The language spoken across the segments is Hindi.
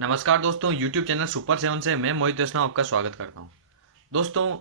नमस्कार दोस्तों, YouTube चैनल सुपर सेवन से मैं मोहित वैष्णव आपका स्वागत करता हूँ। दोस्तों,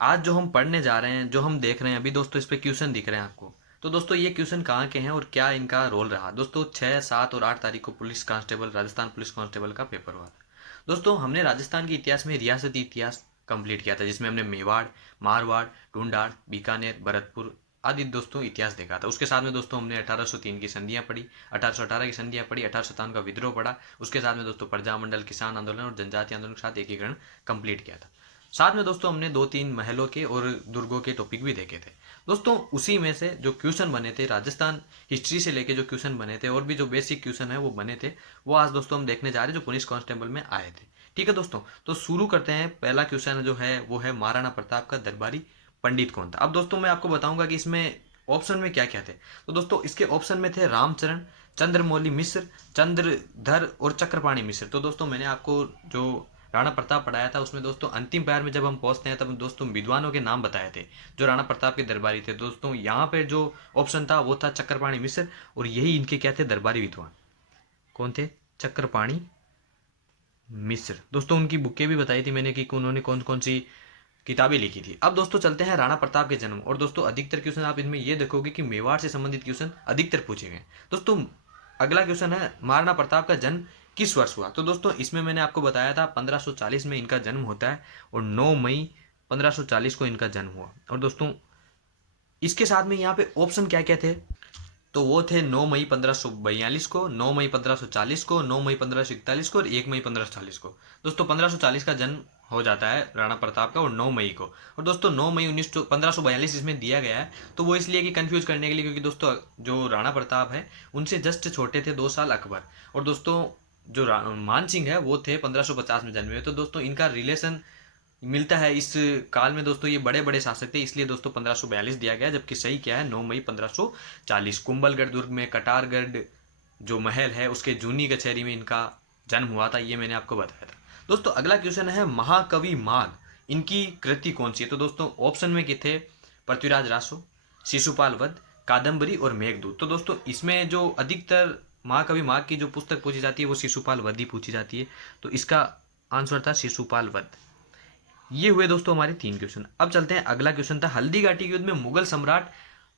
आज जो हम पढ़ने जा रहे हैं, जो हम देख रहे हैं अभी दोस्तों, इस पे क्वेश्चन दिख रहे हैं आपको। तो दोस्तों, ये क्वेश्चन कहाँ के हैं और क्या इनका रोल रहा। दोस्तों, 6, 7 और 8 तारीख को police constable, Rajasthan police constable का पेपर हुआ था। दोस्तों, हमने राजस्थान के इतिहास में रियासती इतिहास कंप्लीट किया था, जिसमें हमने मेवाड़, मारवाड़, ढूंढाड़, बीकानेर, भरतपुर आदि दोस्तों इतिहास देखा था। उसके साथ में दोस्तों हमने 1803 की संधियां पढ़ी, 1818 की संधियां पढ़ी, 1857 का विद्रोह पढ़ा। उसके साथ में दोस्तों प्रजामंडल, किसान आंदोलन और जनजाति आंदोलन के साथ एकीकरण कंप्लीट किया था। साथ में दोस्तों हमने 2-3 महलों के और दुर्गों के टॉपिक भी देखे थे। दोस्तों, उसी में से जो क्वेश्चन बने थे, राजस्थान हिस्ट्री से लेके जो क्वेश्चन बने थे और भी जो बेसिक क्वेश्चन है वो बने थे, वो आज दोस्तों हम देखने जा रहे हैं, जो पुलिस कांस्टेबल में आए थे। ठीक है दोस्तों, तो शुरू करते हैं। पहला क्वेश्चन जो है वो है, महाराणा प्रताप का दरबारी पंडित कौन था। अब दोस्तों मैं आपको बताऊंगा कि इसमें ऑप्शन में क्या क्या थे। तो दोस्तों इसके ऑप्शन में थे रामचरण, चंद्रमौली मिश्र, चंद्रधर और चक्रपाणी मिश्र। तो दोस्तों मैंने आपको जो राणा प्रताप पढ़ाया था उसमें दोस्तों अंतिम पैर में जब हम पहुंचते हैं तब दोस्तों विद्वानों के नाम बताए थे जो राणा प्रताप के दरबारी थे। दोस्तों यहाँ पे जो ऑप्शन था वो था चक्रपाणी मिश्र, और यही इनके क्या थे, दरबारी विद्वान। कौन थे? चक्रपाणी मिश्र। दोस्तों उनकी बुकें भी बताई थी मैंने कि उन्होंने कौन कौन सी किताबें लिखी थी। अब दोस्तों चलते हैं राणा प्रताप के जन्म। और दोस्तों अधिकतर क्वेश्चन आप इनमें ये देखोगे कि मेवाड़ से संबंधित क्वेश्चन अधिकतर पूछे गए। दोस्तों अगला क्वेश्चन है, महाराणा प्रताप का जन्म किस वर्ष हुआ। तो दोस्तों इसमें मैंने आपको बताया था 1540 में इनका जन्म होता है और 9 मई 1540 को इनका जन्म हुआ। और दोस्तों इसके साथ में यहाँ पे ऑप्शन क्या क्या थे, तो वो थे 9 मई 1542 को, 9 मई 1540 को, 9 मई 1541 को और 1 मई 1540 को। दोस्तों 1540 का जन्म हो जाता है राणा प्रताप का और 9 मई को। और दोस्तों 9 मई 1542 इसमें दिया गया है, तो वो इसलिए कि कंफ्यूज करने के लिए, क्योंकि दोस्तों जो राणा प्रताप है उनसे जस्ट छोटे थे 2 साल अकबर। और दोस्तों जो मान सिंह है वो थे 1550 में जन्मे हुए। तो दोस्तों इनका रिलेशन मिलता है इस काल में। दोस्तों ये बड़े बड़े शासक थे, इसलिए दोस्तों 1542 दिया गया, जबकि सही क्या है 9 मई 1540। कुंभलगढ़ दुर्ग में कटारगढ़ जो महल है उसके जूनी कचहरी में इनका जन्म हुआ था, ये मैंने आपको बताया था। दोस्तों अगला क्वेश्चन है, महाकवि माघ इनकी कृति कौन सी है। तो दोस्तों ऑप्शन में क्या थे, पृथ्वीराज रासो, शिशुपाल वध, कादम्बरी और मेघदूत। तो दोस्तों इसमें जो अधिकतर महाकवि माघ की जो पुस्तक पूछी जाती है वो शिशुपाल वध ही पूछी जाती है, तो इसका आंसर था शिशुपाल वध। ये हुए दोस्तों हमारे 3 क्वेश्चन। अब चलते हैं, अगला क्वेश्चन था, हल्दी घाटी के युद्ध में मुगल सम्राट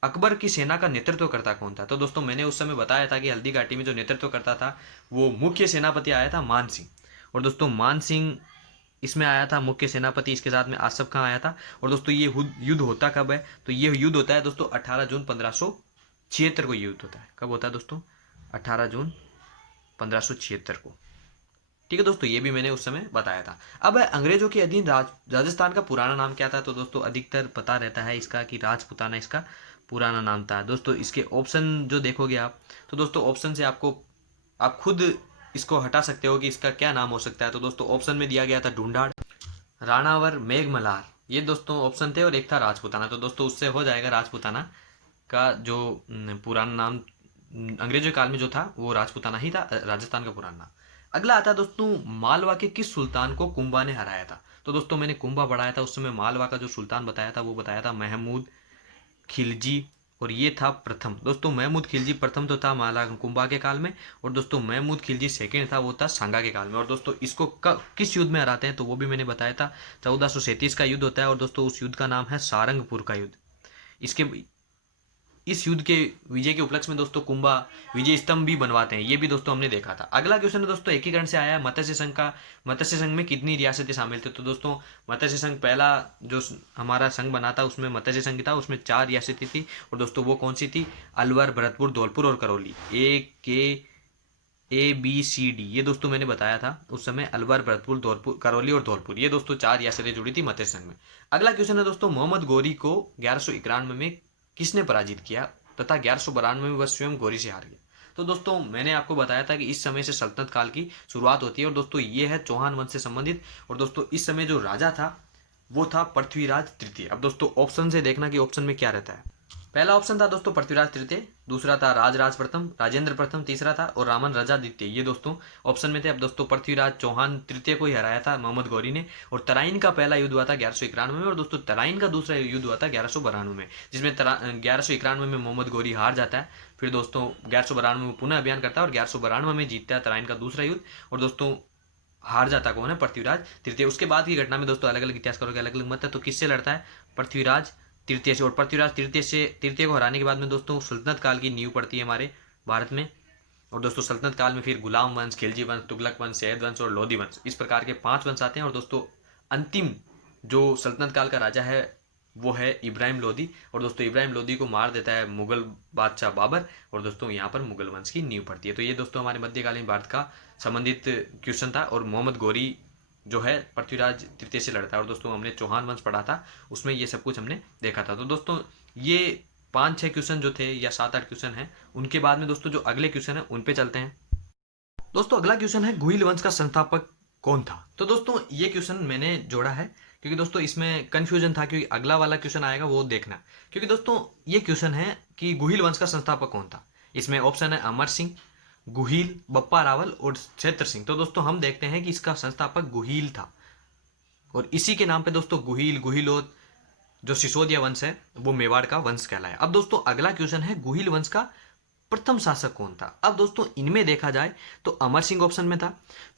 अकबर की सेना का नेतृत्व करता कौन था। तो दोस्तों मैंने उस समय बताया था कि हल्दी घाटी में जो नेतृत्व करता था वो मुख्य सेनापति आया था मान सिंह। और दोस्तों मान सिंह इसमें आया था मुख्य सेनापति, इसके साथ में आसफ खां आया था। और दोस्तों ये युद्ध होता कब है, तो ये युद्ध होता है दोस्तों 18 जून 1576 को। युद्ध होता है कब होता है दोस्तों, 18 जून 1576 को। ठीक है दोस्तों, ये भी मैंने उस समय बताया था। अब अंग्रेजों के अधीन राजस्थान का पुराना नाम क्या था। तो दोस्तों अधिकतर पता रहता है इसका कि राजपुताना इसका पुराना नाम था। दोस्तों इसके ऑप्शन जो देखोगे आप, तो दोस्तों ऑप्शन से आप खुद इसको हटा सकते हो कि इसका क्या नाम हो सकता है। तो दोस्तों ऑप्शन में दिया गया था ढूंढाड़, राणावर, मेघमल्हार, ये दोस्तों ऑप्शन थे, और एक था राजपुताना। तो दोस्तों उससे हो जाएगा राजपुताना का जो पुराना नाम अंग्रेजों काल में जो था वो राजपुताना ही था, राजस्थान का पुराना नाम। अगला आता है दोस्तों, मालवा के किस सुल्तान को कुंभा ने हराया था। तो दोस्तों मैंने कुंभा पढ़ाया था, उस समय मालवा का जो सुल्तान बताया था वो बताया था महमूद खिलजी, और ये था प्रथम। दोस्तों महमूद खिलजी प्रथम तो था माला कुंभा के काल में, और दोस्तों महमूद खिलजी सेकेंड था, वो था सांगा के काल में। और दोस्तों इसको किस युद्ध में हराते हैं, तो वो भी मैंने बताया था 1437 का युद्ध होता है, और दोस्तों उस युद्ध का नाम है सारंगपुर का युद्ध। इसके इस युद्ध के विजय के उपलक्ष्य में दोस्तों कुंभा विजय स्तंभ भी बनवाते हैं, ये भी दोस्तों हमने देखा था। अगला क्वेश्चन है दोस्तों, एकीकरण से आया मत्स्य संघ का, मत्स्य संघ में कितनी रियासतें शामिल थे। तो दोस्तों मत्स्य संघ पहला जो हमारा संघ बना था उसमें मत्स्य संघ था, उसमें 4 रियासतें थी। और दोस्तों वो कौन सी थी, अलवर, भरतपुर, धौलपुर और करौली। ABCD ये दोस्तों मैंने बताया था उस समय, अलवर, भरतपुर, धौलपुर, करौली और धौलपुर, ये दोस्तों 4 रियासतें जुड़ी थी मत्स्य संघ में। अगला क्वेश्चन है दोस्तों, मोहम्मद गौरी को 1191 में किसने पराजित किया तथा 1192 में वह स्वयं गौरी से हार गया। तो दोस्तों मैंने आपको बताया था कि इस समय से सल्तनत काल की शुरुआत होती है, और दोस्तों ये है चौहान वंश से संबंधित। और दोस्तों इस समय जो राजा था वो था पृथ्वीराज तृतीय। अब दोस्तों ऑप्शन से देखना कि ऑप्शन में क्या रहता है। पहला ऑप्शन था दोस्तों पृथ्वीराज तृतीय, दूसरा था राजराज प्रथम, राजेंद्र प्रथम तीसरा था, और रामन राजा द्वितीय, ये दोस्तों ऑप्शन में थे। अब दोस्तों पृथ्वीराज चौहान तृतीय को ही हराया था मोहम्मद गौरी ने। और तराइन का पहला युद्ध हुआ था 1191 में, और दोस्तों तराइन का दूसरा युद्ध हुआ था 1192 में, जिसमें 1191 में मोहम्मद गौरी हार जाता है। फिर दोस्तों 1192 में पुनः अभियान करता है और 1192 में जीतता है तराइन का दूसरा युद्ध। और दोस्तों हार जाता कौन है? पृथ्वीराज तृतीय। उसके बाद की घटना में दोस्तों अलग अलग इतिहासकारों के अलग अलग मत है। तो किससे लड़ता है? पृथ्वीराज तृतीय से। और पृथ्वीराज तृतीय को हराने के बाद में दोस्तों सुल्तनत काल की नींव पड़ती है हमारे भारत में। और दोस्तों सल्तनत काल में फिर गुलाम वंश, खिलजी वंश, तुगलक वंश, सैयद वंश और लोधी वंश, इस प्रकार के 5 वंश आते हैं। और दोस्तों अंतिम जो सल्तनत काल का राजा है वो है इब्राहिम लोधी। और दोस्तों इब्राहिम लोधी को मार देता है मुगल बादशाह बाबर। और दोस्तों यहाँ पर मुगल वंश की नींव पड़ती है। तो ये दोस्तों हमारे मध्यकालीन भारत का संबंधित क्वेश्चन था। और मोहम्मद गौरी जो है पृथ्वीराज तृतीय से लड़ता है। और दोस्तों हमने चौहान वंश पढ़ा था, उसमें ये सब कुछ हमने देखा था। तो दोस्तों ये 5-6 क्वेश्चन जो थे या 7-8 क्वेश्चन हैं, उनके बाद में दोस्तों जो अगले क्वेश्चन है उन पे चलते हैं। दोस्तों अगला क्वेश्चन है गुहिल वंश का संस्थापक कौन था? तो दोस्तों ये क्वेश्चन मैंने जोड़ा है क्योंकि दोस्तों इसमें कंफ्यूजन था, क्योंकि अगला वाला क्वेश्चन आएगा वो देखना। क्योंकि दोस्तों ये क्वेश्चन है कि गुहिल वंश का संस्थापक कौन था। इसमें ऑप्शन है अमर सिंह, गुहिल, बप्पा रावल और क्षेत्र सिंह। तो दोस्तों हम देखते हैं कि इसका संस्थापक गुहिल था। और इसी के नाम पे दोस्तों गुहिल, गुहिलोत जो सिसोदिया वंश है वो मेवाड़ का वंश कहलाया। अब दोस्तों अगला क्वेश्चन है गुहिल वंश का प्रथम शासक कौन था? अब दोस्तों इनमें देखा जाए तो अमर सिंह ऑप्शन में था,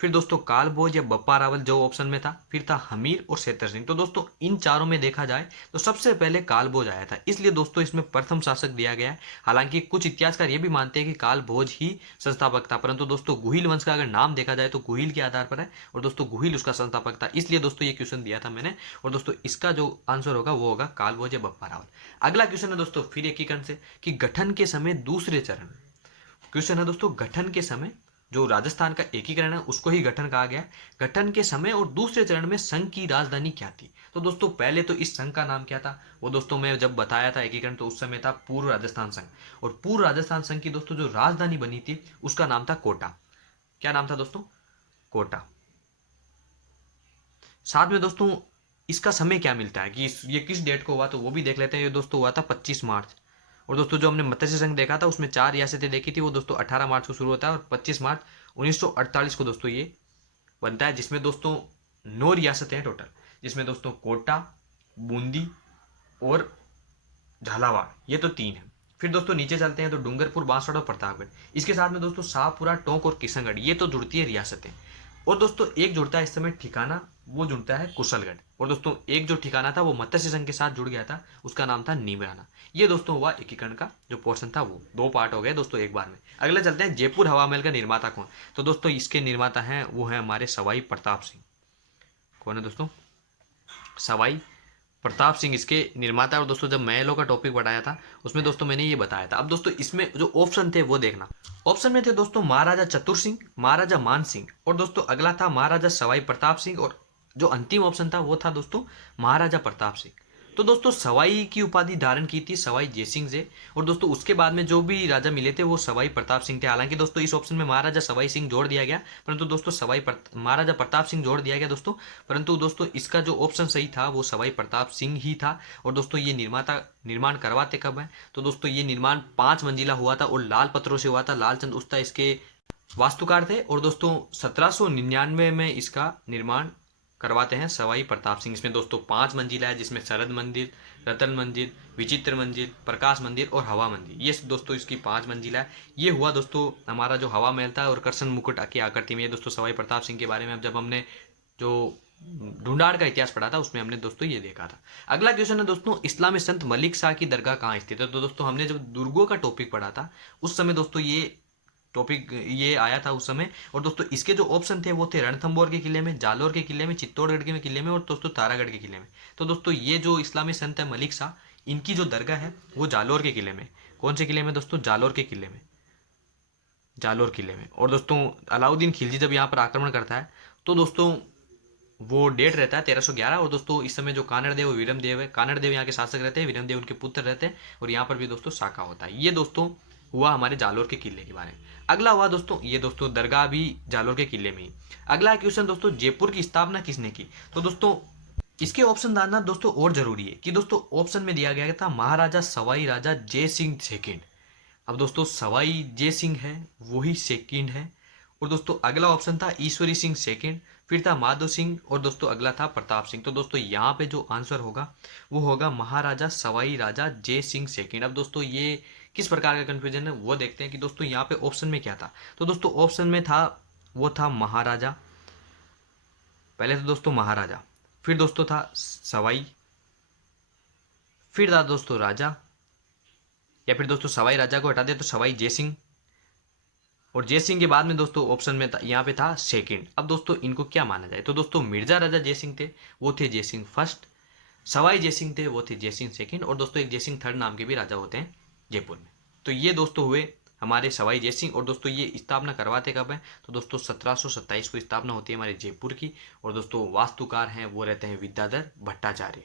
फिर दोस्तों कालभोज या बप्पा रावल जो ऑप्शन में था, फिर था हमीर और सेतर सिंह। तो दोस्तों इन चारों में देखा जाए तो सबसे पहले कालभोज आया था, इसलिए दोस्तों इसमें प्रथम शासक दिया गया है। हालांकि कुछ इतिहासकार ये भी मानते हैं कि कालभोज ही संस्थापक था, परंतु दोस्तों गुहिल वंश का अगर नाम देखा जाए तो गुहिल के आधार पर है और दोस्तों गुहिल उसका संस्थापक था, इसलिए दोस्तों ये क्वेश्चन दिया था मैंने। और दोस्तों इसका जो आंसर होगा वो होगा कालभोज या बप्पा रावल। अगला क्वेश्चन है दोस्तों फिर एकीकरण से कि गठन के समय दूसरे चरण, क्वेश्चन है दोस्तों गठन के समय, जो राजस्थान का एकीकरण है उसको ही गठन कहा गया। गठन के समय और दूसरे चरण में संघ की राजधानी क्या थी? तो दोस्तों पहले तो इस संघ का नाम क्या था वो दोस्तों मैं जब बताया था एकीकरण तो उस समय था पूर्व राजस्थान संघ। और पूर्व राजस्थान संघ की दोस्तों जो राजधानी बनी थी उसका नाम था कोटा। क्या नाम था दोस्तों? कोटा। साथ में दोस्तों इसका समय क्या मिलता है कि ये किस डेट को हुआ, तो वो भी देख लेते हैं। ये दोस्तों हुआ था 25 मार्च। और दोस्तों जो हमने मत्स्य संघ देखा था उसमें 4 रियासतें देखी थी, वो दोस्तों 18 मार्च को शुरू होता है और 25 मार्च 1948 को दोस्तों ये बनता है, जिसमें दोस्तों 9 रियासतें हैं टोटल, जिसमें दोस्तों कोटा, बूंदी और झालावाड़, ये तो 3 है। फिर दोस्तों नीचे चलते हैं तो डूंगरपुर, बांसवाड़ा और प्रतापगढ़। इसके साथ में दोस्तों शाहपुरा, टोंक और किशनगढ़, ये तो जुड़ती है रियासतें। और दोस्तों एक जुड़ता है इस समय ठिकाना, वो जुड़ता है कुशलगढ़। और दोस्तों एक जो ठिकाना था वो मत्स्य संघ के साथ जुड़ गया था, उसका नाम था नीमराना। ये दोस्तों हुआ एकीकरण का जो पोर्शन था, वो 2 पार्ट हो गए दोस्तों एक बार में। अगले चलते हैं जयपुर हवा महल का निर्माता कौन? तो दोस्तों इसके निर्माता हैं वो है हमारे सवाई प्रताप सिंह। कौन है दोस्तों? सवाई प्रताप सिंह इसके निर्माता। और दोस्तों जब महलों का टॉपिक बढ़ाया था उसमें दोस्तों मैंने ये बताया था। अब दोस्तों इसमें जो ऑप्शन थे वो देखना। ऑप्शन में थे दोस्तों महाराजा चतुर सिंह, महाराजा मान सिंह और दोस्तों अगला था महाराजा सवाई प्रताप सिंह। और जो अंतिम ऑप्शन था वो था दोस्तों महाराजा प्रताप सिंह। तो दोस्तों सवाई की उपाधि धारण की थी सवाई जयसिंह से। और दोस्तों उसके बाद में जो भी राजा मिले थे वो सवाई प्रताप सिंह थे। हालांकि दोस्तों इस ऑप्शन में महाराजा सवाई सिंह जोड़ दिया गया, परंतु दोस्तों महाराजा प्रताप सिंह जोड़ दिया गया दोस्तों, परंतु दोस्तों इसका जो ऑप्शन सही था वो सवाई प्रताप सिंह ही था। और दोस्तों ये निर्माण करवाते कब है? तो दोस्तों ये निर्माण 5 मंजिला हुआ था और लाल पत्थरों से हुआ था। लालचंद उस्ता इसके वास्तुकार थे। और दोस्तों 1799 में इसका निर्माण करवाते हैं सवाई प्रताप सिंह। इसमें दोस्तों 5 मंजिला है, जिसमें शरद मंदिर, रतन मंदिर, विचित्र मंदिर, प्रकाश मंदिर और हवा मंदिर, ये दोस्तों इसकी 5 मंजिला है। ये हुआ दोस्तों हमारा जो हवा महल था और करसन मुकुट की आकृति में। ये दोस्तों सवाई प्रताप सिंह के बारे में जब हमने जो ढूंढाड़ का इतिहास पढ़ा था उसमें हमने दोस्तों ये देखा था। अगला क्वेश्चन है दोस्तों इस्लामी संत मलिक शाह की दरगाह कहाँ स्थित है? तो दोस्तों हमने जब दुर्गों का टॉपिक पढ़ा था उस समय दोस्तों ये टॉपिक ये आया था उस समय। और दोस्तों इसके जो ऑप्शन थे वो थे रणथंबोर के किले में, जालोर के किले में, चित्तौड़गढ़ के किले में और दोस्तों तारागढ़ के किले में। तो दोस्तों ये जो इस्लामी संत है मलिक शाह, इनकी जो दरगाह है वो जालोर के किले में। कौन से किले में दोस्तों? जालोर के किले में, जालोर किले में। और दोस्तों अलाउद्दीन खिलजी जब यहाँ पर आक्रमण करता है तो दोस्तों वो डेट रहता है 1311। और दोस्तों इस समय जो कानड़ देव वीरम देव है, कानड़ देव यहाँ के शासक रहते हैं, वीरम देव उनके पुत्र रहते हैं और यहाँ पर भी दोस्तों शाखा होता है। ये दोस्तों हुआ हमारे जालोर के किले के बारे में। अगला हुआ दोस्तों ये दोस्तों दरगाह भी जालोर के किले में ही। अगला क्वेश्चन दोस्तों जयपुर की स्थापना किसने की? तो दोस्तों इसके ऑप्शन डालना दोस्तों और जरूरी है कि दोस्तों ऑप्शन में दिया गया था महाराजा सवाई राजा जय सिंह सेकेंड। अब दोस्तों सवाई जय सिंह है वही सेकेंड है। और दोस्तों अगला ऑप्शन था ईश्वरी सिंह सेकेंड, फिर था माधो सिंह और दोस्तों अगला था प्रताप सिंह। तो दोस्तों यहाँ पे जो आंसर होगा वो होगा महाराजा सवाई राजा जय सिंह सेकेंड। अब दोस्तों ये किस प्रकार का कंफ्यूजन है वो देखते हैं कि दोस्तों यहाँ पे ऑप्शन में क्या था। तो दोस्तों ऑप्शन में था वो था महाराजा पहले तो दोस्तों महाराजा, फिर दोस्तों था सवाई, फिर था दोस्तों राजा, या फिर दोस्तों सवाई राजा को हटा दे तो सवाई जयसिंह, और जयसिंह के बाद में दोस्तों ऑप्शन में था, यहाँ पे था सेकंड। अब दोस्तों इनको क्या माना जाए, तो दोस्तों मिर्जा राजा जयसिंह थे, वो थे जयसिंह फर्स्ट। सवाई जयसिंह थे, वो थे जयसिंह सेकंड। और दोस्तों एक जयसिंह थर्ड नाम के भी राजा होते हैं जयपुर में। तो ये दोस्तों हुए हमारे सवाई जयसिंह। और दोस्तों ये स्थापना करवाते कब है, तो दोस्तों 1727 को स्थापना होती है हमारे जयपुर की। और दोस्तों वास्तुकार हैं वो रहते हैं विद्याधर भट्टाचार्य।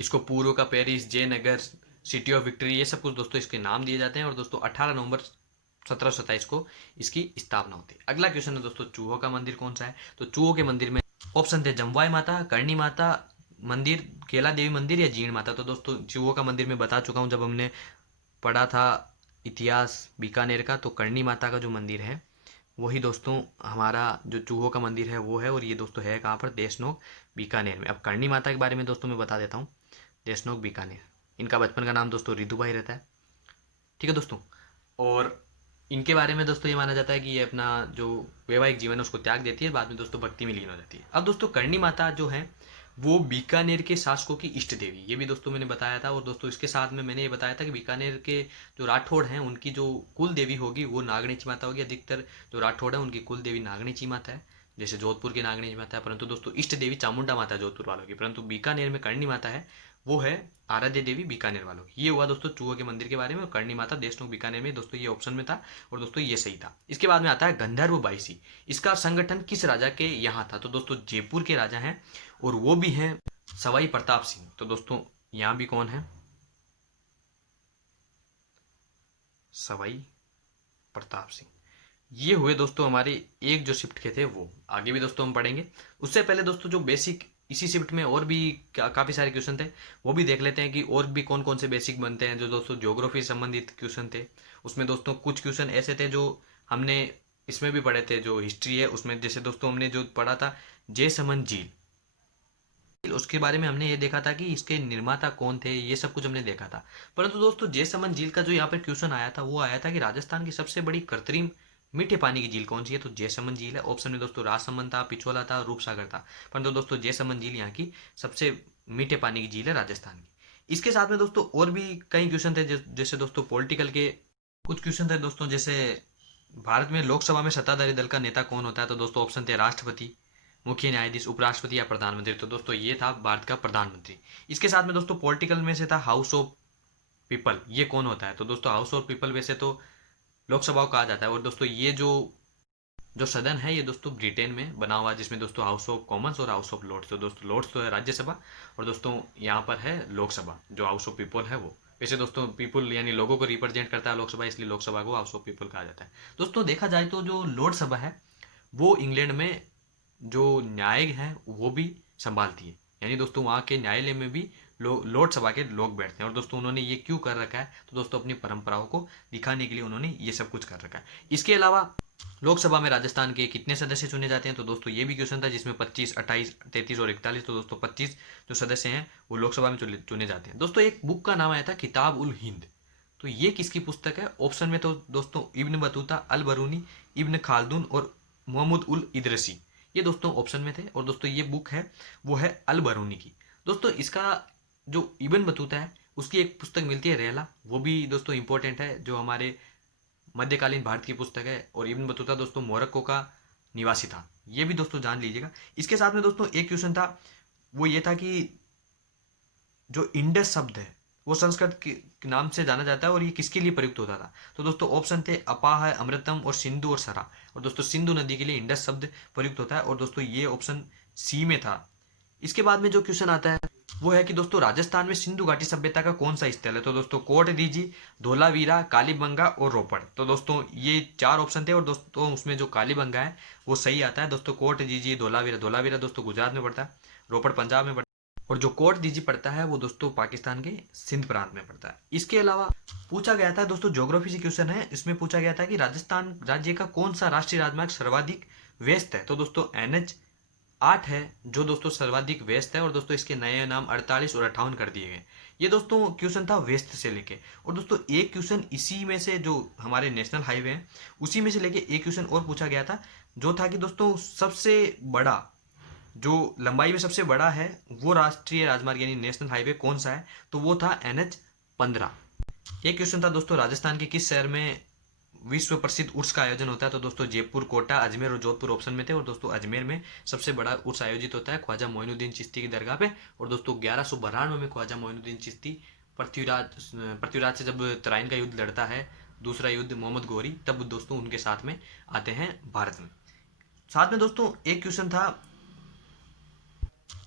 इसको पूर्व का Paris, Jaynagar, city of victory, ये सब कुछ दोस्तों इसके नाम दिए जाते हैं। और दोस्तों 18 नवंबर 1727 को इसकी स्थापना होती है। अगला क्वेश्चन है दोस्तों चूहों का मंदिर कौन सा है, तो चूहों के मंदिर में ऑप्शन थे जमवाई माता, करणी माता मंदिर, केला देवी मंदिर या जीण माता। तो दोस्तों चूहों का मंदिर में बता चुका हूँ जब हमने पढ़ा था इतिहास बीकानेर का, तो करणी माता का जो मंदिर है वही दोस्तों हमारा जो चूहों का मंदिर है वो है। और ये दोस्तों है कहाँ पर, देशनोक बीकानेर में। अब करणी माता के बारे में दोस्तों मैं बता देता हूँ। देशनोक बीकानेर, इनका बचपन का नाम दोस्तों रितुभाई रहता है, ठीक है दोस्तों। और इनके बारे में दोस्तों ये माना जाता है कि ये अपना जो वैवाहिक जीवन है उसको त्याग देती है, बाद में दोस्तों भक्ति में लीन हो जाती है। अब दोस्तों करणी माता जो है वो बीकानेर के शासकों की इष्ट देवी, ये भी दोस्तों मैंने बताया था। और दोस्तों इसके साथ में मैंने ये बताया था कि बीकानेर के जो राठौड़ हैं उनकी जो कुल देवी होगी वो नागणीची माता होगी। अधिकतर जो राठौड़ है उनकी कुल देवी नागणीची माता है, जैसे जोधपुर की नागणीची माता है। परंतु दोस्तों इष्ट देवी चामुंडा माता है जोधपुर वालों की, परंतु बीकानेर में करणी माता है वो है आराध्य देवी बीकानेर वालों की। ये हुआ दोस्तों चूहों के मंदिर के बारे में। और करणी माता देशनोक बीकानेर में दोस्तों ये ऑप्शन में था, और दोस्तों ये सही था। इसके बाद में आता है गंधर्व बाईसी। इसका संगठन किस राजा के यहाँ था, तो दोस्तों जयपुर के राजा हैं और वो भी हैं सवाई प्रताप सिंह। तो दोस्तों यहां भी कौन है, सवाई प्रताप सिंह। ये हुए दोस्तों हमारे एक जो शिफ्ट के थे वो, आगे भी दोस्तों हम पढ़ेंगे। उससे पहले दोस्तों जो बेसिक इसी शिफ्ट में और भी काफी सारे क्वेश्चन थे वो भी देख लेते हैं कि और भी कौन कौन से बेसिक बनते हैं जो दोस्तों ज्योग्राफी संबंधित क्वेश्चन थे। उसमें दोस्तों कुछ क्वेश्चन ऐसे थे जो हमने इसमें भी पढ़े थे, जो हिस्ट्री है उसमें। जैसे दोस्तों हमने जो पढ़ा था जयसमंद झील, उसके बारे में हमने ये देखा था कि इसके निर्माता कौन थे, ये सब कुछ हमने देखा था। परंतु दोस्तों जयसमंद झील का जो यहाँ पर क्वेश्चन आया था वो आया था कि राजस्थान की सबसे बड़ी कृत्रिम मीठे पानी की झील कौन सी है, तो जयसमंद झील है। ऑप्शन में दोस्तों राजसमंद था, पिछोला था, रूपसागर था, परंतु दोस्तों जयसमंद झील यहाँ की सबसे मीठे पानी की झील है राजस्थान की। इसके साथ में दोस्तों और भी कई क्वेश्चन थे, जैसे दोस्तों पॉलिटिकल के कुछ क्वेश्चन थे दोस्तों। जैसे भारत में लोकसभा में सत्ताधारी दल का नेता कौन होता है, तो दोस्तों ऑप्शन थे राष्ट्रपति, मुख्य न्यायाधीश, उपराष्ट्रपति या प्रधानमंत्री। तो दोस्तों ये था भारत का प्रधानमंत्री। इसके साथ में दोस्तों पॉलिटिकल में से था हाउस ऑफ पीपल, ये कौन होता है, तो दोस्तों हाउस ऑफ पीपल वैसे तो लोकसभा को कहा जाता है। और दोस्तों ये जो जो सदन है ये दोस्तों ब्रिटेन में बना हुआ है, जिसमें दोस्तों हाउस ऑफ कॉमन्स और हाउस ऑफ लॉर्ड्स। तो दोस्तों लॉर्ड्स तो है राज्यसभा, और दोस्तों यहाँ पर है लोकसभा, जो हाउस ऑफ पीपल है वो। वैसे दोस्तों पीपल यानी लोगों को रिप्रेजेंट करता है लोकसभा, इसलिए लोकसभा को हाउस ऑफ पीपल कहा जाता है। दोस्तों देखा जाए तो जो लोक सभा है वो इंग्लैंड में जो न्यायिक है वो भी संभालती है, यानी दोस्तों वहाँ के न्यायालय में भी लोक सभा के लोग बैठते हैं। और दोस्तों उन्होंने ये क्यों कर रखा है, तो दोस्तों अपनी परंपराओं को दिखाने के लिए उन्होंने ये सब कुछ कर रखा है। इसके अलावा लोकसभा में राजस्थान के कितने सदस्य चुने जाते हैं, तो दोस्तों ये भी क्वेश्चन था, जिसमें 25, 28, 33 और 41। तो दोस्तों 25 जो सदस्य हैं वो लोकसभा में चुने जाते हैं। दोस्तों एक बुक का नाम आया था किताब उल हिंद, तो ये किसकी पुस्तक है, ऑप्शन में तो दोस्तों इब्न बतूता, अल बरूनी, इब्न खालदून और मोहम्मद उल इदरसी, ये दोस्तों ऑप्शन में थे। और दोस्तों ये बुक है वो है अल बरूनी की। दोस्तों इसका जो इब्न बतूता है उसकी एक पुस्तक मिलती है रेला, वो भी दोस्तों इंपॉर्टेंट है, जो हमारे मध्यकालीन भारत की पुस्तक है। और इब्न बतूता दोस्तों मोरक्को का निवासी था, ये भी दोस्तों जान लीजिएगा। इसके साथ में दोस्तों एक क्वेश्चन था, वो ये था कि जो इंडस शब्द है वो संस्कृत के नाम से जाना जाता है और ये किसके लिए प्रयुक्त होता था, तो दोस्तों ऑप्शन थे अपाह, अमृतम और सिंधु और सरा। और दोस्तों सिंधु नदी के लिए इंडस शब्द प्रयुक्त होता है, और दोस्तों ये ऑप्शन सी में था। इसके बाद में जो क्वेश्चन आता है वो है कि दोस्तों राजस्थान में सिंधु घाटी सभ्यता का कौन सा स्थल है, तो दोस्तों कोट दीजी, धोलावीरा, कालीबंगा और रोपड़। तो दोस्तों ये 4 ऑप्शन थे, और दोस्तों उसमें जो कालीबंगा है वो सही आता है। दोस्तों कोट दीजी, धोलावीरा दोस्तों गुजरात में पड़ता है, रोपड़ पंजाब में पड़ता है, और जो कोट दीजी पड़ता है वो दोस्तों पाकिस्तान के सिंध प्रांत में पड़ता है। इसके अलावा पूछा गया था दोस्तों ज्योग्राफी से क्वेश्चन है, इसमें पूछा गया था कि राजस्थान राज्य का कौन सा राष्ट्रीय राजमार्ग सर्वाधिक व्यस्त है, तो दोस्तों NH8 है जो दोस्तों सर्वाधिक व्यस्त है। और दोस्तों इसके नए नाम 48 और 58 कर दिए गए। ये दोस्तों क्वेश्चन था वेस्ट से लेके। और दोस्तों एक क्वेश्चन इसी में से, जो हमारे नेशनल हाईवे हैं उसी में से लेके एक क्वेश्चन और पूछा गया था, जो था कि दोस्तों सबसे बड़ा जो लंबाई में सबसे बड़ा है वो राष्ट्रीय राजमार्ग यानी नेशनल हाईवे कौन सा है, तो वो था NH 15। एक क्वेश्चन था दोस्तों, राजस्थान के किस शहर में विश्व प्रसिद्ध उर्स का आयोजन होता है, तो दोस्तों जयपुर, कोटा, अजमेर और जोधपुर ऑप्शन में थे। और दोस्तों अजमेर में सबसे बड़ा उर्स आयोजित होता है ख्वाजा मोइनुद्दीन चिश्ती की दरगाह पे। और दोस्तों 1192 में ख्वाजा मोइनुद्दीन चिश्ती पृथ्वीराज से जब तराइन का युद्ध लड़ता है, दूसरा युद्ध मोहम्मद गौरी, तब दोस्तों उनके साथ में आते हैं भारत में। साथ में दोस्तों एक क्वेश्चन था,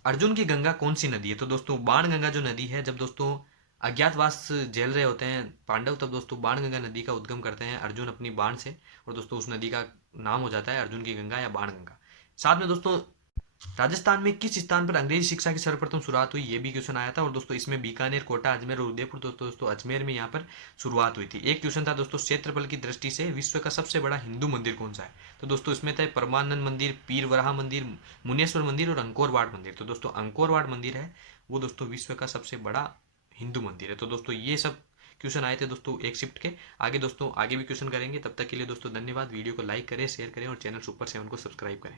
अर्जुन की गंगा कौन सी नदी है, तो दोस्तों बाण गंगा जो नदी है, जब दोस्तों अज्ञातवास झेल रहे होते हैं पांडव, तब दोस्तों बाण गंगा नदी का उद्गम करते हैं अर्जुन अपनी बाण से, और दोस्तों उस नदी का नाम हो जाता है अर्जुन की गंगा या बाण गंगा। साथ में दोस्तों राजस्थान में किस स्थान पर अंग्रेजी शिक्षा की सर्वप्रथम शुरुआत हुई, ये भी क्वेश्चन आया था। और दोस्तों इसमें बीकानेर, कोटा, अजमेर और उदयपुर, दोस्तों अजमेर में यहाँ पर शुरुआत हुई थी। एक क्वेश्चन था दोस्तों, क्षेत्रफल की दृष्टि से विश्व का सबसे बड़ा हिंदू मंदिर कौन सा है, तो दोस्तों इसमें थे परमानंद मंदिर, पीर वराह मंदिर, मुनेश्वर मंदिर और अंकोर वाट मंदिर। तो दोस्तों अंकोर वाट मंदिर है वो दोस्तों विश्व का सबसे बड़ा हिंदू मंदिर है। तो दोस्तों ये सब क्वेश्चन आए थे दोस्तों एक शिफ्ट के। आगे दोस्तों आगे भी क्वेश्चन करेंगे, तब तक के लिए दोस्तों धन्यवाद। वीडियो को लाइक करें, शेयर करें और चैनल सुपर 7 को सब्सक्राइब करें।